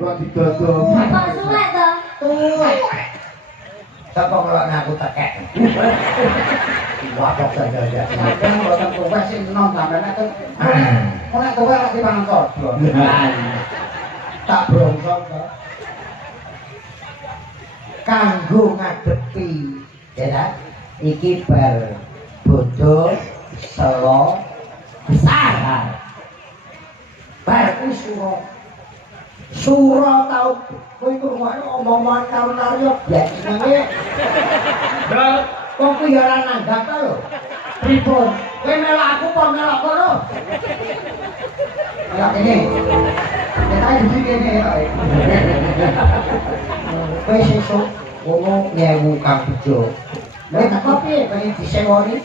kok didodong. Kok suwek to? Tuwek. Sapa ngelokne aku tekek. Waduh saja. Sampeyan mboten tuwek sing enom sampeyan nek nek tuwek lak dipangan kodho. Tak brongsong to. Kanggo ngadepi ya iki bar bodho selo besar bar kuwi sura tau kowe ngrungokne omongan karo Naryo biasane kok kuwi ora nanggap to lho pripun kowe melok aku apa melok kono Ya kene. Kita di kene ya. kowe sesuk ngono nyewu Kang Bejo lha kok piye pengen disewoni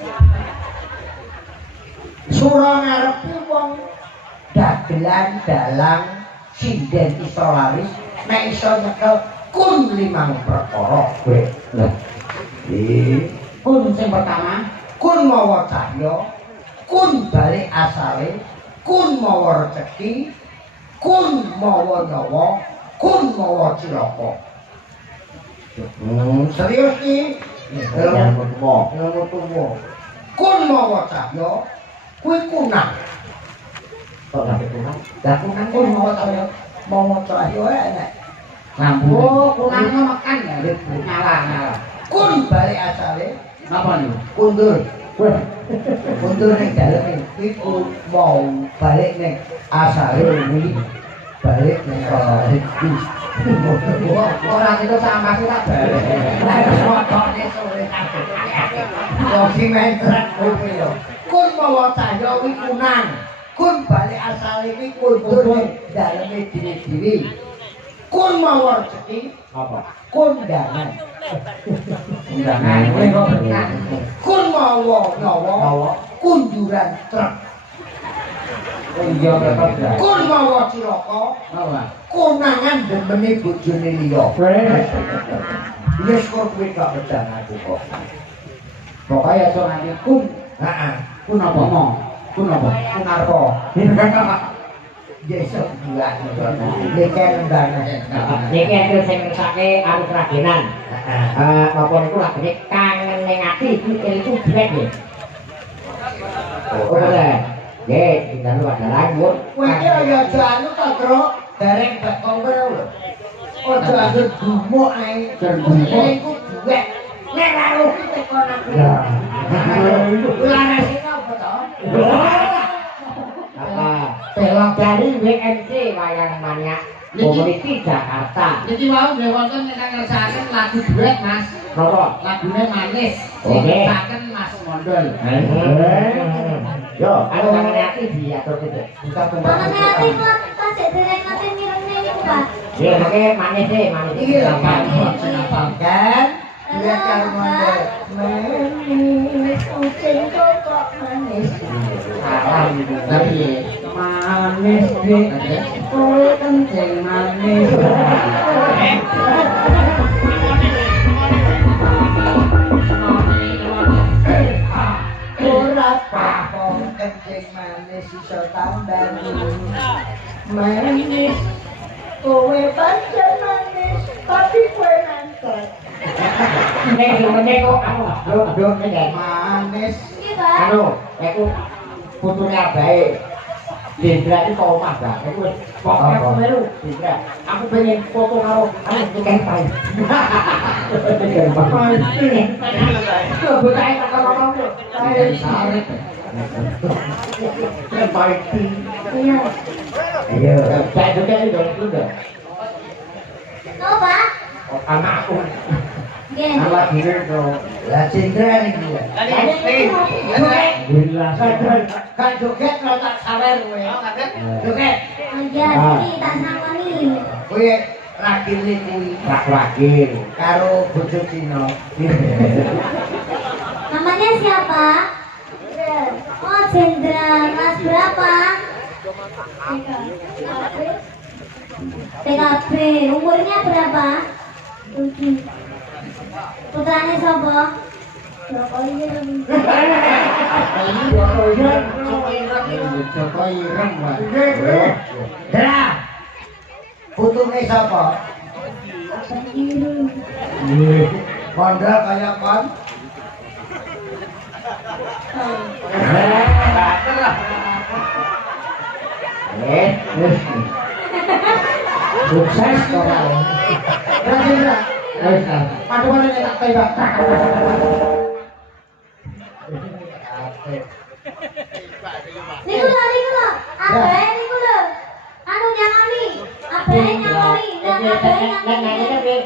sura ngarepe wong dagelan dalang sinden iso laris nek iso nyekel kun 5 perkara kowe lha Kun sing pertama, kun mawa cahya kun balik asale kun mawa rezeki kun mawa nyawa kun mawa cilaka serius iki ilmu tuwa kun mawa cahya kuwi kunang kok sampe kunang lah kunang kun mawa cahya enak lampu. Oh, kunangnya makan ya, nyala. kun balik asale Napa niku? kundur kundur ning dalem iku mau balik ning asale kuwi balik ning asale Ora itu sama sih tak balik. Motone sore kabeh. Kok simentret kuwi lho. Kun mawa cahya kuwi kunang. Kun balik asale kuwi kundur ning daleme dhewe-dhewe. Kun mawa rezeki Apa? kondangan. Undangan kowe kok berkah. Kun mawa nyawa kunduran truk. Oh iya tetep ya. Kun mawa cilaka Apa? konangan demene bojone liya. Wis kok kuwi gak pedang aku kok. Pokoke aja nganti kun. Heeh. Kun apa? Kun apa? Kun arpa. Besok bulan leken banget. Niki itu sing ngersake arus ragenan. Napa niku lagene kangen ning ati itu blek nggih. Oh, bener. Nggih, tinggal wadah lanjut. Kowe iki ya aja anu to, Tru. Dereng bak kowe lho. Aja anggere gumuk ae. Iku duwek. Nek ra rugi tekon aku. Laras iki apa to? Belok dari WNC Wayang Mania Community Jakarta. Jadi mau nggih wonten ingkang ngersakaken lagu duet Mas. Napa? Lagune manis. Oke. Ngersakaken Mas Mondol. Yo, anu kangen ati diatur gitu. Bisa Makane ati kok tasik dereng ate mirene iku, Pak. Ya, oke, manis deh, manis. Iki lho kan. Kan duwek karo mondel. Manis kucing kok manis. Salah gitu. Tapi manis dik, kowe kencing manis. Ora apa-apa kencing manis iso tambah manis. Kowe pancen manis tapi kowe nantret. Nek gimana kok anu, do nek Manis. Iki, Pak. anu, aku putune abae. Dendra iki kok omah, Bang. Aku wis pokoke aku melu Dendra. Aku pengen foto karo anu ikan pai. Ikan pai. Kok botahe tak ngomong kok. Ikan pai. Iya. Ayo, saya juga itu udah. No, Pak. Anakku. Nggih. Anak dhewe to. Lah Cindra iki. Kan joget lo tak sawer kowe. Joget. Iya, iki tak sangoni. Kowe ragile kuwi Rak-rakil. karo bojo Cina. Namanya siapa? Oh, Jendra. Kelas berapa? TKB. Umurnya berapa? 7. Putranya siapa? Joko Ireng. Joko Ireng, Pak. Dra. Putune sapa? Mondal kaya kon. Sukses ora. Kira-kira. Aduh mana yang tak tebak. Niku lho. Abae niku lho. Anu nyangoni. Abae nyangoni. Lah abae nyangoni.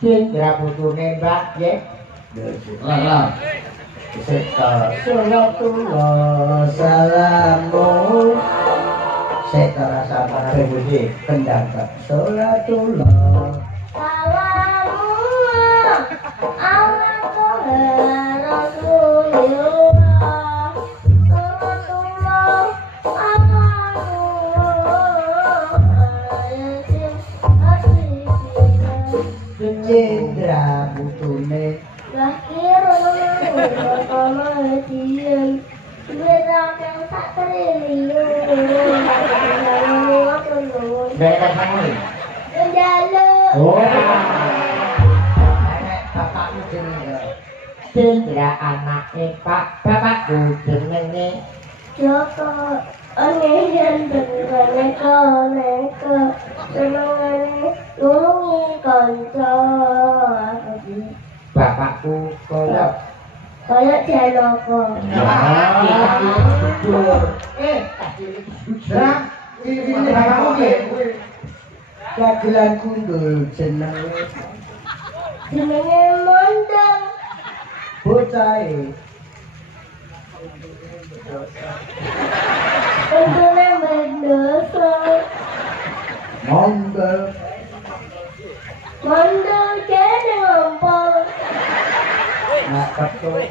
Cindra putune Mbak nggih. Lah. Salatullah salamu Setara sama Rebuji Kendang Salatullah Salamu ala Rasulillah. Salatullah ala Cindra putune Lahir sama hadiah beda yang tak triliun Beres ngono. menjaluk Oh. Nenek bapakmu jenenge Cindra anake Pak bapakku jenenge Joko Ongen dengan koneko senengane nulungi kanca bapakku kaya kaya Janaka. Ini bapakmu nggih. Dagelan kundul jenenge Jenenge Mondang. bocahe Untune mendoso. monggo Mondang kene ngompol. nak petuk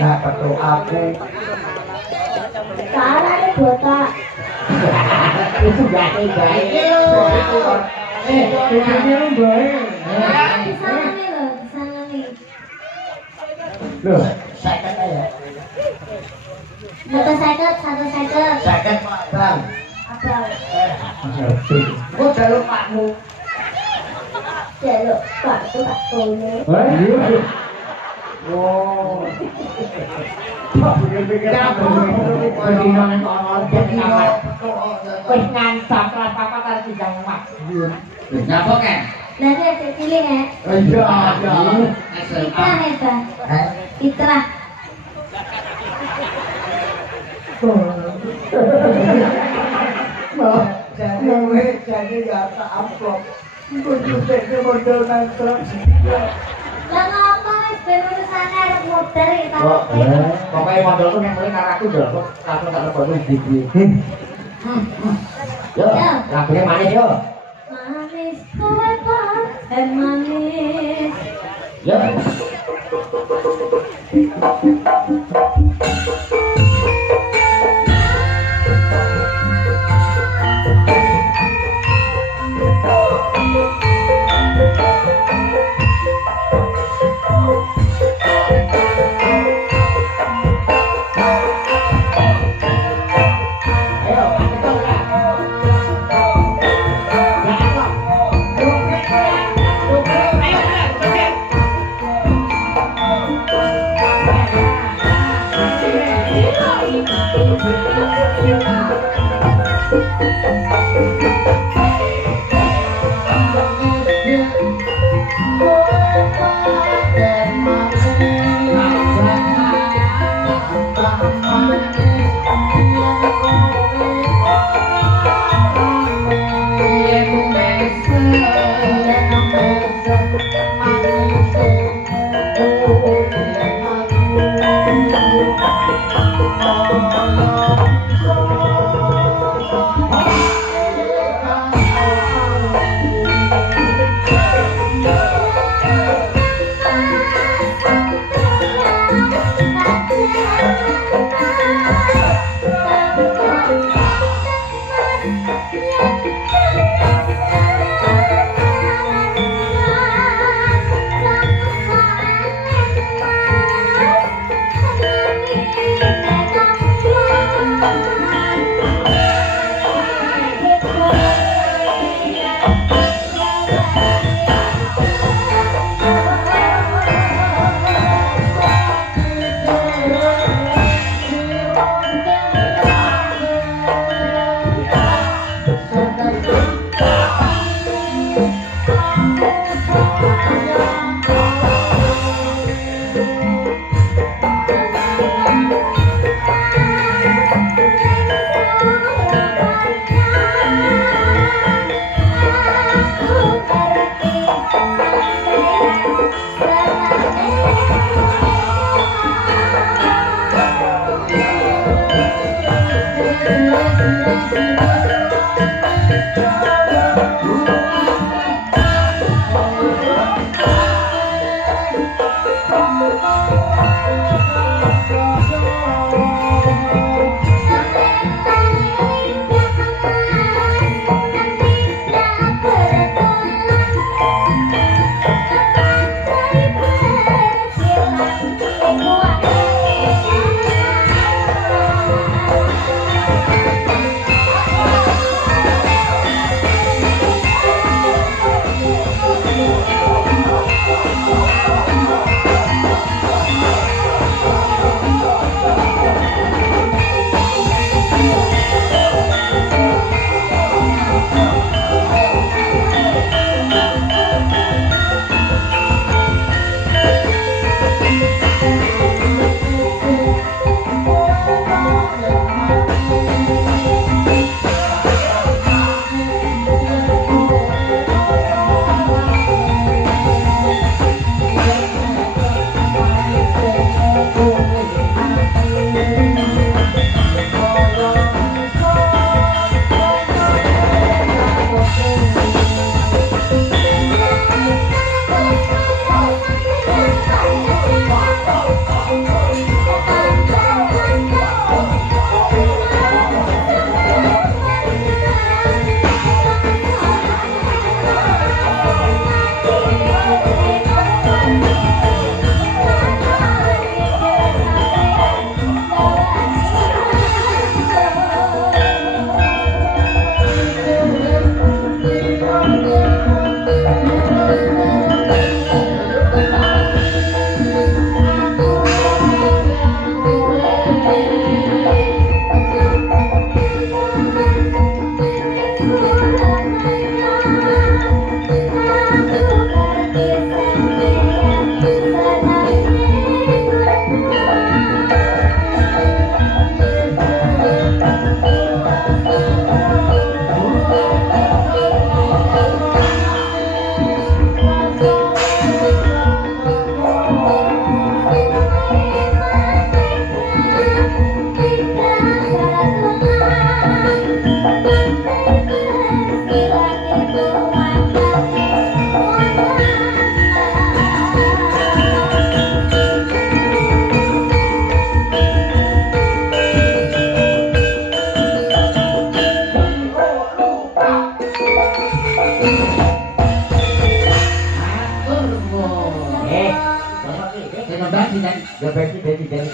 nak petuk aku Carane botak. itu gake bae. Ini bae. Disangani lho, disangani. Loh, sakit ya Satu seket. sakit Pak Bang Abang. kok jaluk pakmu Jaluk Pak itu tak punya. wow. Wis ngantam kelas papat karo tigang emas. nyapa kan Nanti ada cilik ya. iya Fitrah hebat. eh Fitrah. jadi gak tak amplop kunjungnya model nantro Lah ngapa wis ben urusane arep muter ya Kok, tak. pokoknya modalku yang mulai karena aku dong, kok kamu tak lepas di sini. Yo, lagunya manis yo. Manis kowe Pak, manis. Yo. Ayo, kita Thank you.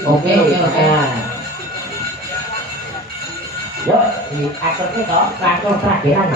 Oke, Yo, di aturnya toh, kantor terakhir,